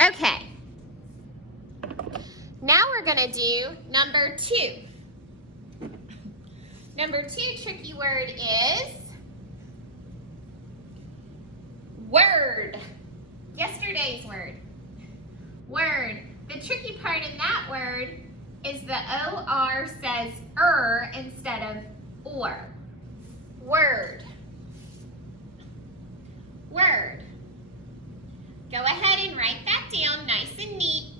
Okay. Now we're going to do number 2. Number 2 tricky word is word. Yesterday's word. Word. The tricky part in that word is the OR says instead of or. Word. Word. Go ahead and write that down nice and neat.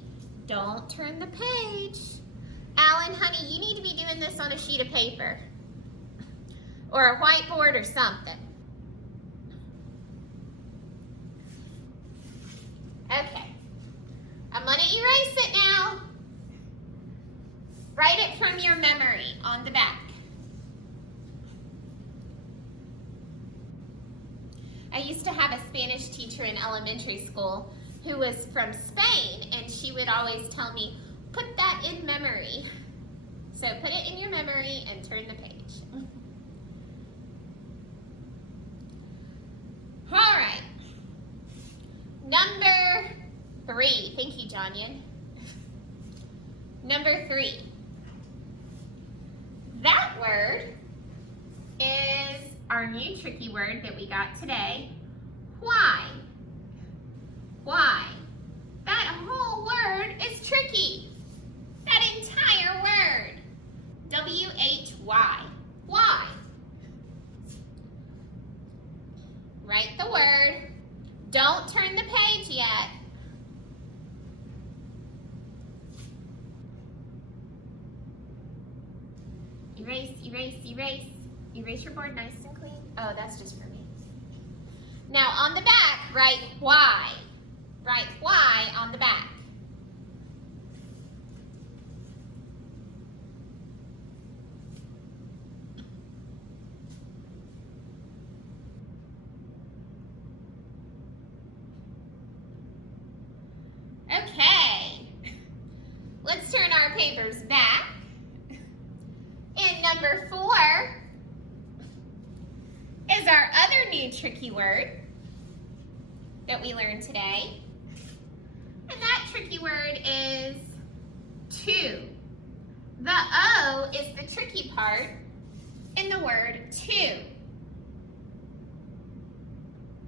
Don't turn the page. Alan, honey, you need to be doing this on a sheet of paper or a whiteboard or something. Okay. I'm going to erase it now. Write it from your memory on the back. I used to have a Spanish teacher in elementary school who was from Spain, and she would always tell me, put that in memory. So put it in your memory and turn the page. All right. Number 3. Thank you, Jonyan. Number 3. That word is our new tricky word that we got today. Why? Why? That whole word is tricky. That entire word. W-H-Y. Why? Write the word. Don't turn the page yet. Erase, erase, erase. Erase your board nice and clean. Oh, that's just for me. Now on the back, write why. Write why on the back. Okay. Let's turn our papers back. And number 4 is our other new tricky word that we learned today. And that tricky word is to. The O is the tricky part in the word to.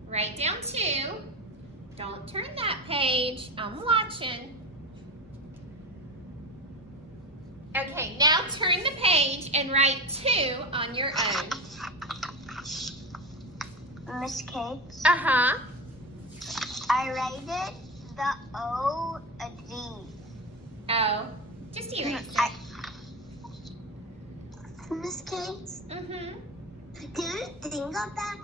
Write down to. Don't turn that page. I'm watching. Okay, now turn the page and write to on your own. Miss Cakes. Uh-huh. I rated the O a D. Oh, just erase it. Miss Cakes, Mm-hmm. do you think of that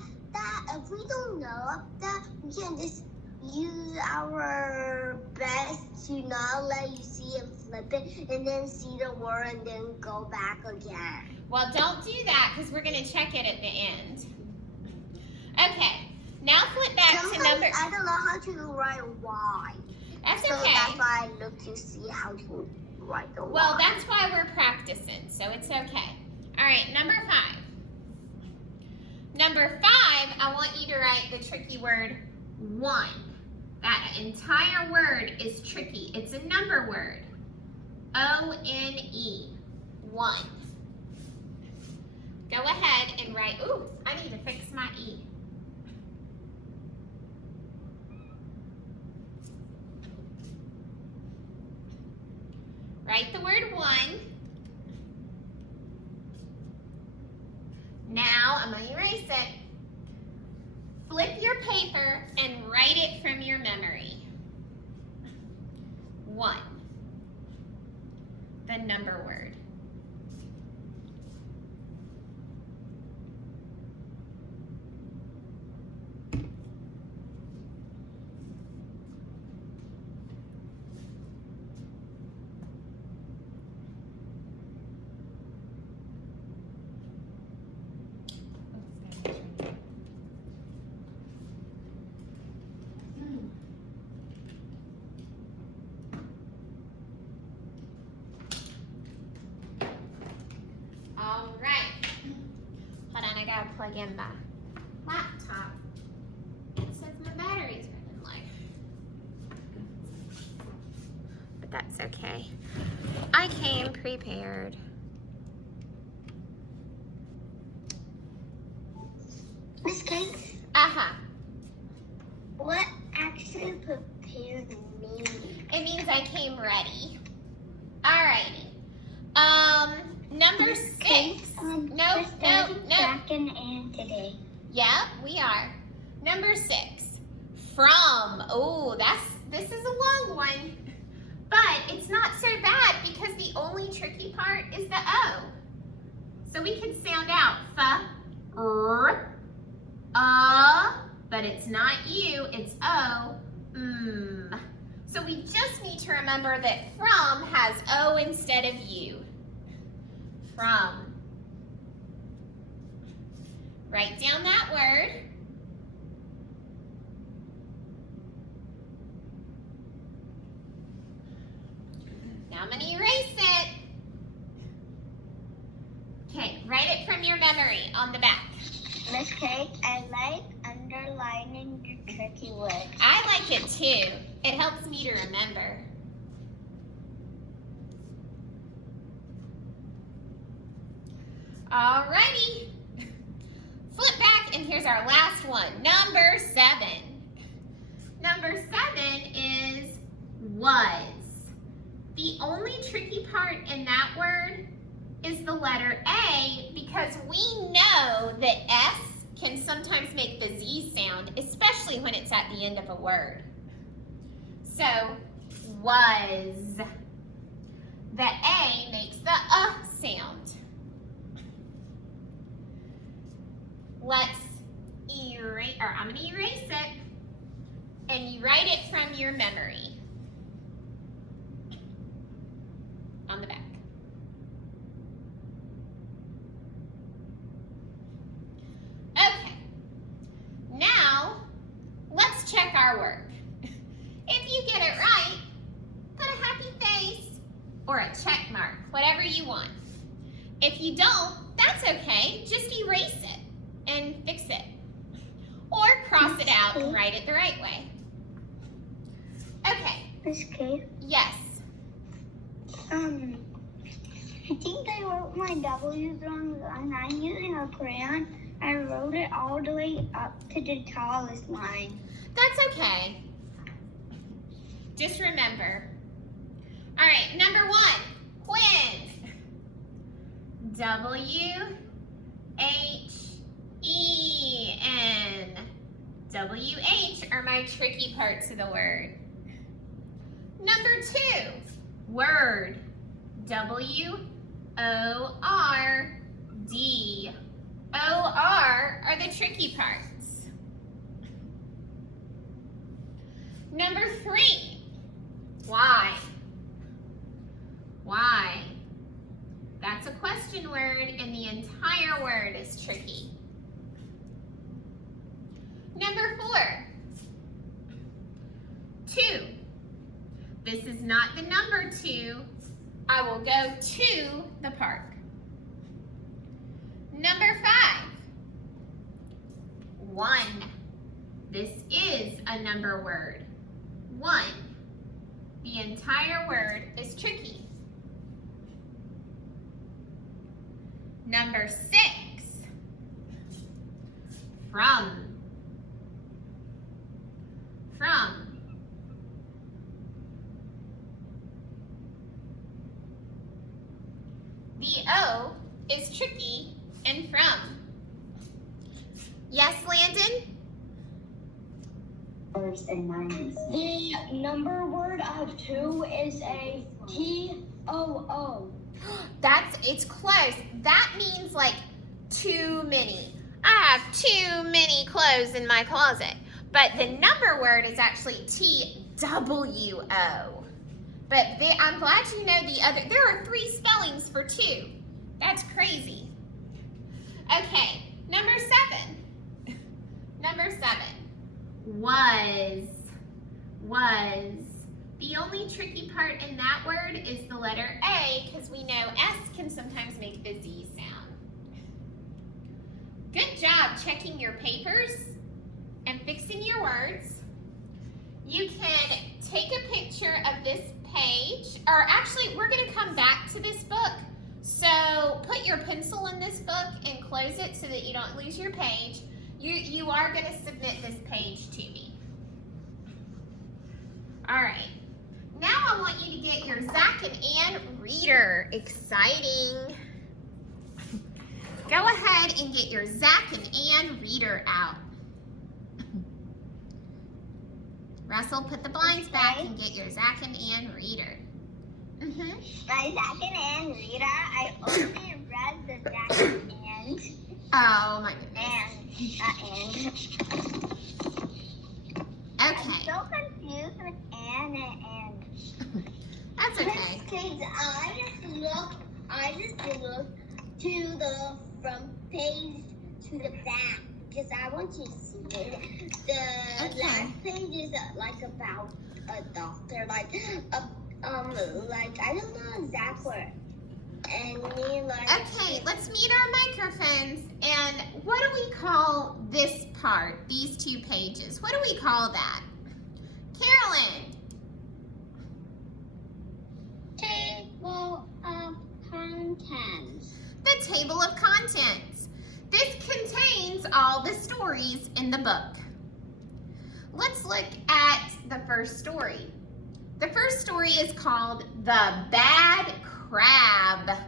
if we don't know of that, we can just use our best to not let you see and flip it and then see the word and then go back again? Well, don't do that because we're going to check it at the end. Okay, now flip back to number... I don't know how to write Y. That's So okay. that's why I look to see how to write the Y. Well, that's why we're practicing, so it's okay. All right, number 5. Number 5, I want you to write the tricky word one. That entire word is tricky. It's a number word. O-N-E. One. Go ahead and write, ooh, I need to fix my E. Write the word one. Now I'm going to erase it. Flip your paper and write it from your memory. One. The number word. All right. Hold on, I gotta plug in my laptop. It says my battery's running low. that's okay. I came prepared. Miss Kate, Uh-huh. what actually prepared me? It means I came ready. Alrighty. Number 6. Nope. Second and today. Yep, we are. Number 6. From. Oh, this is a long one. But it's not so bad because the only tricky part is the O. So we can sound out but it's not U, it's O. So we just need to remember that from has O instead of U. From. Write down that word. Now I'm going to erase it. Okay, write it from your memory on the back. Miss Kate, I like underlining your tricky words. I like it too. It helps me to remember. Alrighty. Flip back and here's our last one. Number 7. Number 7 is was. The only tricky part in that word is the letter A because we know that S can sometimes make the Z sound, especially when it's at the end of a word. So, was. The A makes the sound. Let's erase, or I'm going to erase it, and you write it from your memory on the back. Okay, now let's check our work. If you get it right, put a happy face or a check mark, whatever you want. If you don't, that's okay, just erase it and fix it. Or cross it out and write it the right way. Okay. Miss Kate? Yes. I think I wrote my W's wrong. I'm using a crayon. I wrote it all the way up to the tallest line. That's okay. Just remember. All right, number 1. When. W-H-E-N. W-H are my tricky parts of the word. Number 2. Word. W-O-R-D. O-R are the tricky parts. Number 3. Why. Why. That's a question word and the entire word is tricky. Number 4. 2. This is not the number 2. I will go to the park. Number 5. 1. This is a number word. 1. The entire word is tricky. Number 6. From. From. The O is tricky and from. Yes, Landon? And minus. The number word of 2 is a T-O-O. It's close. That means like too many. I have too many clothes in my closet. But the number word is actually T-W-O. But I'm glad you know the other. There are 3 spellings for 2. That's crazy. Okay, number 7. Number 7. Was. The only tricky part in that word is the letter A because we know S can sometimes make the Z sound. Good job checking your papers and fixing your words. You can take a picture of this page, or actually we're going to come back to this book. So put your pencil in this book and close it so that you don't lose your page. You are going to submit this page to me. All right. Now I want you to get your Zach and Ann reader. Exciting. Go ahead and get your Zach and Ann reader out. Russell, put the blinds back and get your Zach and Ann reader. My Zach and Ann reader, I only read the Zach and Ann. Oh my goodness. I'm Okay. so confused with Ann and Ann. That's okay. Because I just look to the front page to the back because I want to see it. The last page is like about a doctor, like I don't know exact word. And me like. Okay, let's meet our microphones. And what do we call this part? These 2 pages. What do we call that? Carolyn. Table of contents. The table of contents. This contains all the stories in the book. Let's look at the first story. The first story is called The Bad Crab.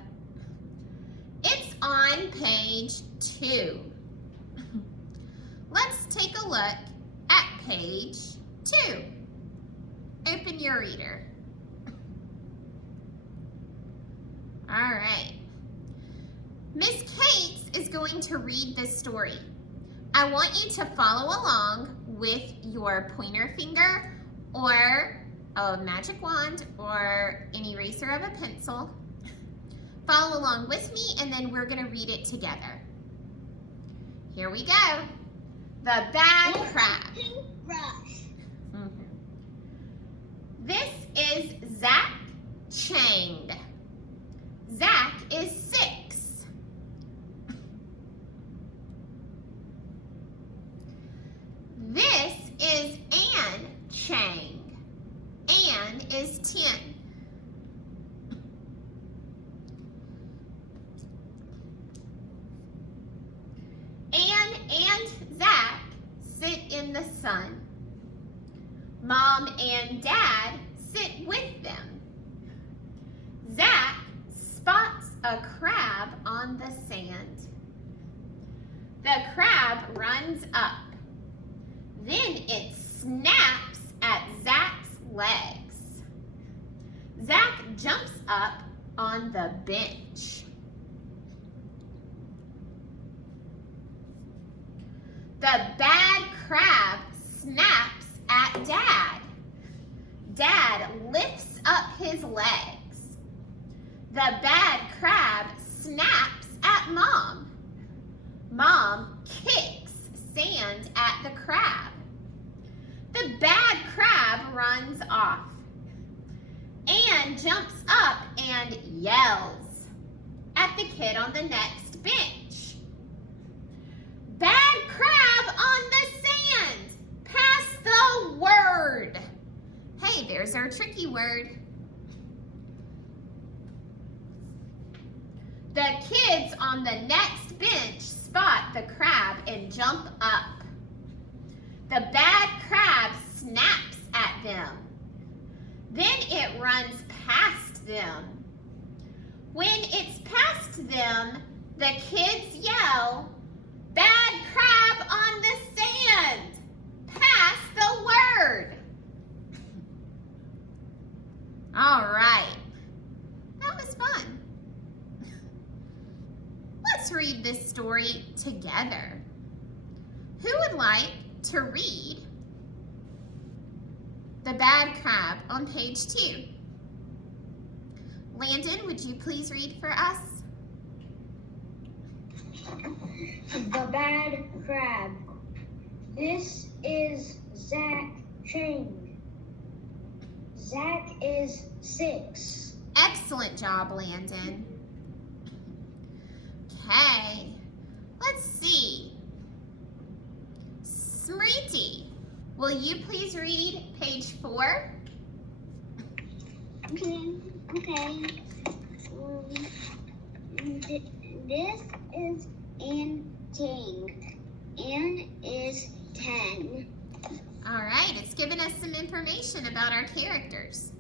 It's on page 2. Let's take a look at page 2. Open your reader. All right. Miss Kate is going to read this story. I want you to follow along with your pointer finger or a magic wand or an eraser of a pencil. Follow along with me and then we're going to read it together. Here we go. The Bad Crab. This is Zach Chang. Zach is 6. This is Ann Chang. Ann is 10. Ann and Zach sit in the sun. Mom and Dad sit with them. Zach spots a crab on the sand. The crab runs up. Then it snaps at Zach's legs. Zach jumps up on the bench. The bad crab snaps at Dad. Dad lifts up his legs. The bad crab snaps at Mom. Mom kicks sand at the crab. The bad crab runs off. Ann jumps up and yells at the kid on the next bench. Bad crab on the sand! Pass the word! Hey, there's our tricky word. The kids on the next bench spot the crab and jump up. The bad crab snaps at them. Then it runs past them. When it's past them, the kids yell, "Bad crab on the sand! Pass the word!" All right, that was fun. Let's read this story together. Who would like to read The Bad Crab on page 2? Landon, would you please read for us? The Bad Crab. This is Zach Chang. Zach is 6. Excellent job, Landon. Okay, let's see. Smriti, will you please read page 4? Okay. This is an ting. An is 10. All right, it's given us some information about our characters.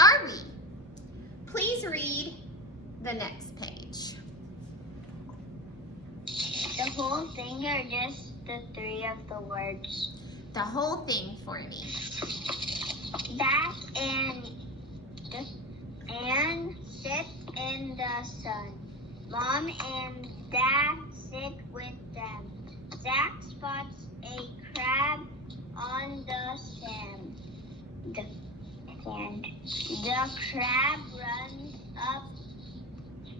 Are we? Please read the next page. The whole thing or just the 3 of the words? The whole thing for me. Dad and sit in the sun. Mom and Dad sit with them. Zach spots a crab on the sand. The crab runs up,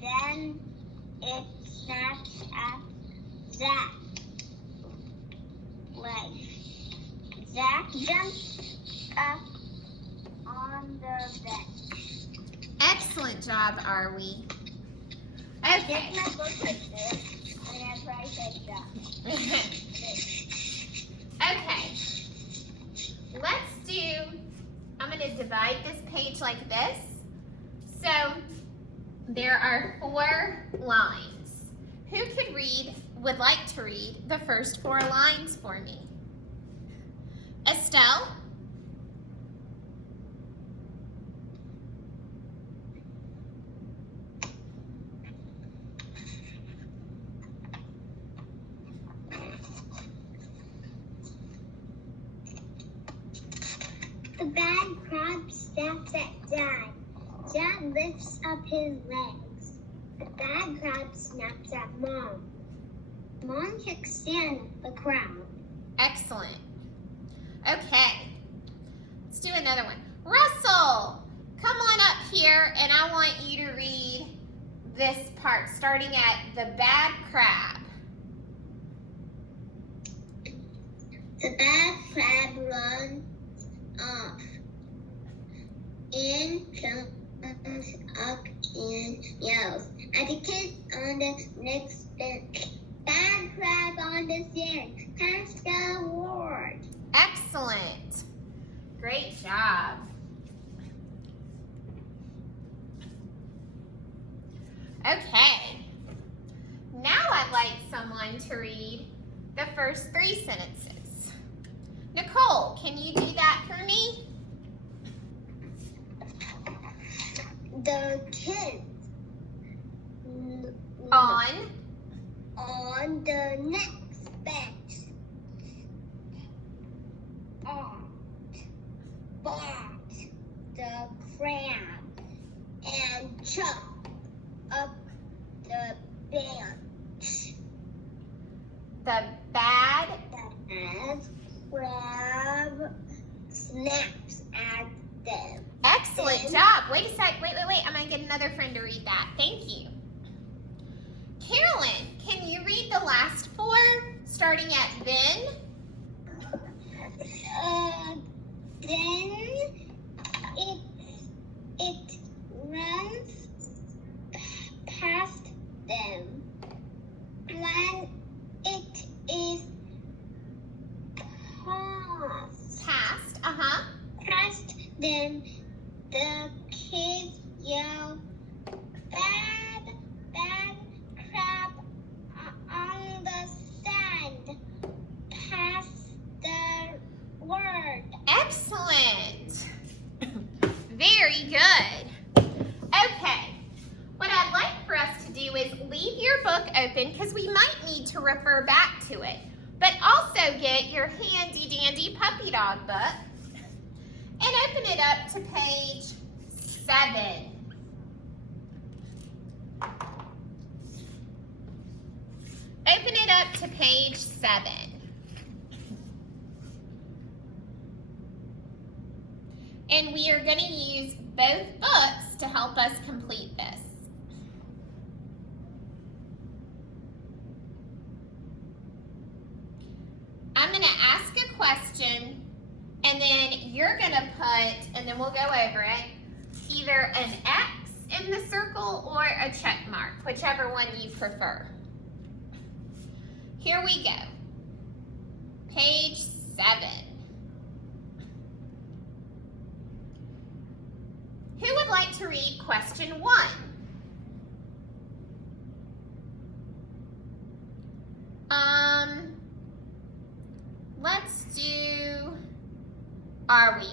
then it snaps at Zach. Zach jumps up on the bench. Excellent job, are we? I Okay. did my book like this whenever I said that. Okay. I'm going to divide this page like this. So there are 4 lines. Who would like to read the first 4 lines for me? Estelle? The bad crab snaps at Dad. Dad lifts up his legs. The bad crab snaps at Mom. Mom kicks in the crowd. Excellent. Okay. Let's do another one. Russell, come on up here and I want you to read this part starting at the bad crab. The bad crab runs off. In comes up and yells at the kids on the next bench. Bad crab on the sand. Pass the word. Excellent. Great job. Okay. Now I'd like someone to read the first 3 sentences. Nicole, can you do that for me? The kids On the next bench bought the crab and chopped up the bench. the bad. The crab snaps at them. Excellent job. Wait a sec. Wait. I'm going to get another friend to read that. Thank you. Carolyn, can you read the last 4 starting at then? Then it runs past them. When it is Past. past them, the kids yell, bad crab on the sand. Pass the word. Excellent. Very good. Okay. What I'd like for us to do is leave your book open because we might need to refer back to it. But also get your handy dandy puppy dog book and open it up to page 7. Open it up to page 7. And we are going to use both books to help us complete this. I'm going to ask a question, and then you're going to put, and then we'll go over it, either an X in the circle or a check mark, whichever one you prefer. Here we go. Page 7. to read question 1? Let's do, are we?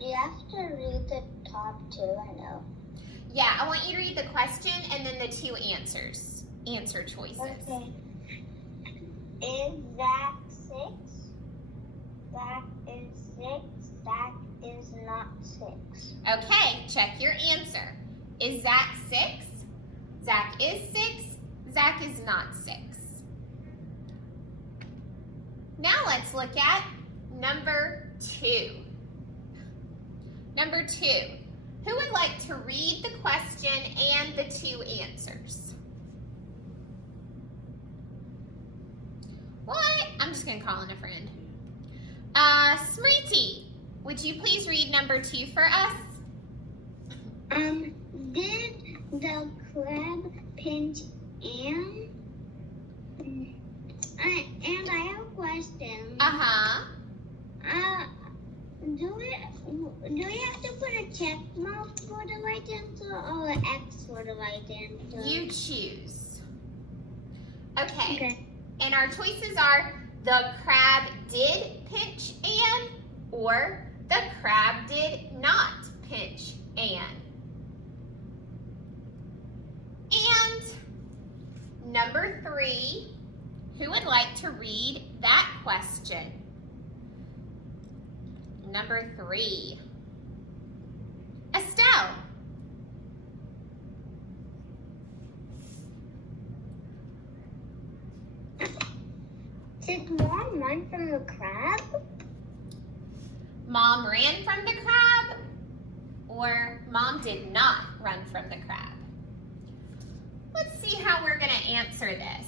You have to read the top 2, I know. Yeah, I want you to read the question and then the 2 answer choices. Okay. Is Zach 6? Zach is 6. Zach is not 6. Okay, check your answer. Is Zach 6? Zach is 6. Zach is not 6. Now let's look at number 2. Number 2. Who would like to read the question and the 2 answers? What? I'm just going to call in a friend. Smriti, would you please read number 2 for us? Did the crab pinch Anne? And I have a question. Uh-huh. Do we have to put a check mark for the right answer or an X for the right answer? You choose. Okay. Okay. And our choices are the crab did pinch Anne or the crab did not pinch Anne. And number 3, who would like to read that question? Number 3, Estelle. Did Mom run from the crab? Mom ran from the crab or Mom did not run from the crab? Let's see how we're going to answer this.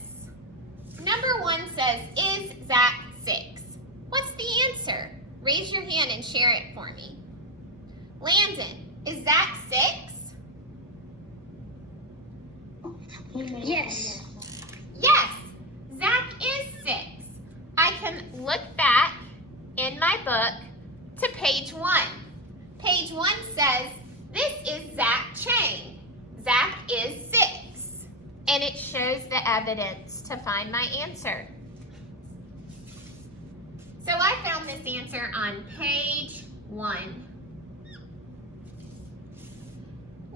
Number 1 says, is Zach 6? What's the answer? Raise your hand and share it for me. Landon, is Zach 6? Yes. Yes, Zach is 6. I can look back in my book to page 1. Page 1 says, this is Zach Chang. Zach is 6. And it shows the evidence to find my answer. So I found this answer on page 1.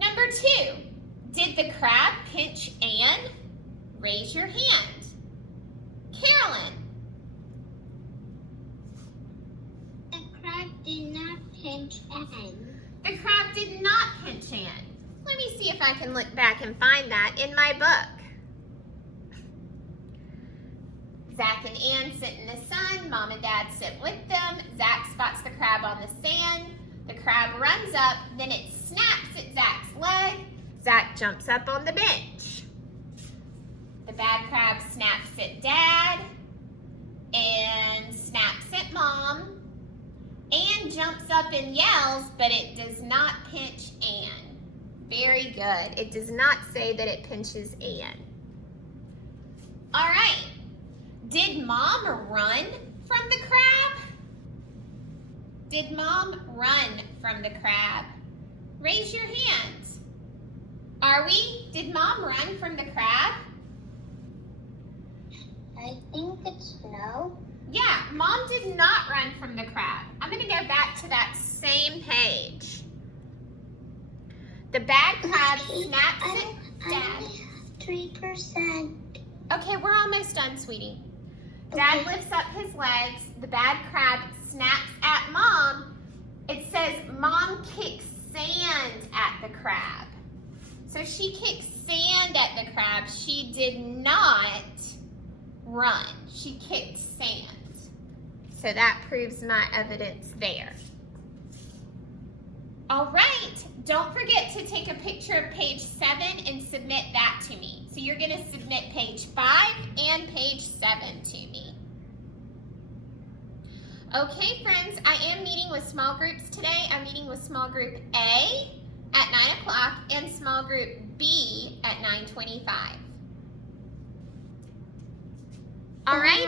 Number 2, did the crab pinch Anne? Raise your hand. Carolyn. The crab did not pinch Anne. The crab did not pinch Anne. Let me see if I can look back and find that in my book. Zach and Anne sit in the sun. Mom and Dad sit with them. Zach spots the crab on the sand. The crab runs up, then it snaps at Zach's leg. Zach jumps up on the bench. The bad crab snaps at Dad and snaps at Mom. Anne jumps up and yells, but it does not pinch Anne. Very good. It does not say that it pinches Anne. All right. Did Mom run from the crab? Did Mom run from the crab? Raise your hands. Are we? Did Mom run from the crab? I think it's no. Yeah, Mom did not run from the crab. I'm going to go back to that same page. The bad crab snaps at Dad. 3%. Okay, we're almost done, sweetie. Dad lifts up his legs. The bad crab snaps at Mom. It says Mom kicks sand at the crab. So she kicked sand at the crab. She did not run. She kicked sand. So that proves my evidence there. All right, don't forget to take a picture of page 7 and submit that to me. So you're going to submit page 5 and page 7 to me. Okay, friends, I am meeting with small groups today. I'm meeting with small group A at 9 o'clock and small group B at 9:25. All righty.